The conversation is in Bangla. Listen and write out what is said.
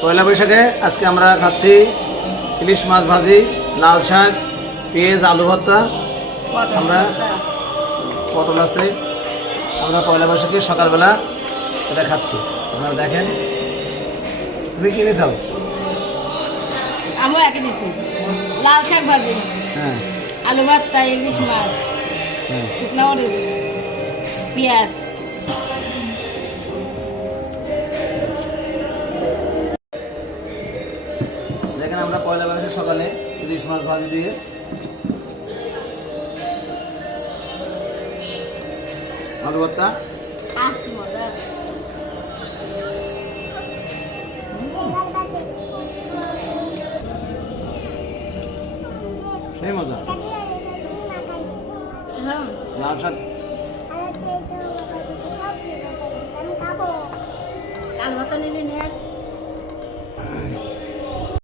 পয়লা বৈশাখে আজকে আমরা খাচ্ছি ইলিশ মাছ ভাজি, লাল শাক, পেঁয়াজ, আলু ভর্তা। আমরা পটল আছে। আমরা পয়লা বৈশাখে সকালবেলা এটা খাচ্ছি। আপনারা দেখেন। তুমি কি নিয়েছো? আমিও একই নিচ্ছি, লাল শাক ভাজি, হ্যাঁ আলু ভর্তা, ইলিশ মাছ, হ্যাঁ। শুকনো মরিচ, পেঁয়াজ। দেখেন আমরা পয়লা বৈশাখে সকালে ইলিশ মাছ ভাজি দিয়ে আলু ভর্তা। কি মজা! সেই মজা। হ্যাঁ, লাল শাক আলু ভর্তা নিলে নেন।